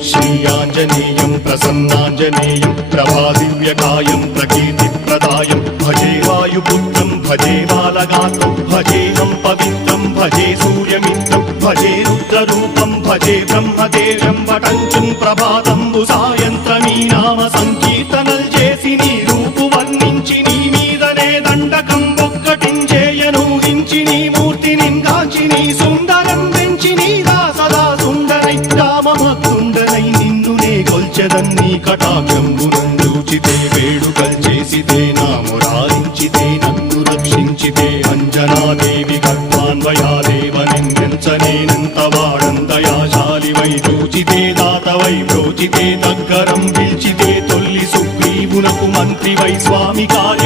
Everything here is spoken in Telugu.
श्रीयाञ्जनेयं प्रसन्नाञ्जनेयं प्रभादिव्यकायं प्रकीर्तिप्रदायं भजे वायुपुत्रं भजे बालगात्रं भजेऽहं पवित्रं भजे सूर्यमित्रं भजे रुद्ररूपं भजे ब्रह्मदेव्यं वटञ्चुं ప్రభాతంబు సాయంత్రమీ నామ సంకీర్తనల్ చేసి నీ రూపు వర్ణించి నీ మీదనే దండకం ఒక్కటించేయను హించి నీ మూర్తిని గాంచి నీ సుందరం పెంచి నీ దాసదా సుందరై రామభక్తుండనై నిన్నునే కొల్చెదన్నీ కటాక్షంబునందూచితే వేడుకల్ చేసితే నా మురారించితే నన్ను రక్షించితే అంజనాదేవి గర్భాన్వయాదేవ నిన్నెంచనేనంత వాడందయాశాలివై చూచితే దాతవై బ్రోచితే దగ్గరం పిలిచితే తొల్లి సుగ్రీవునకు మంత్రివై స్వామి కార్య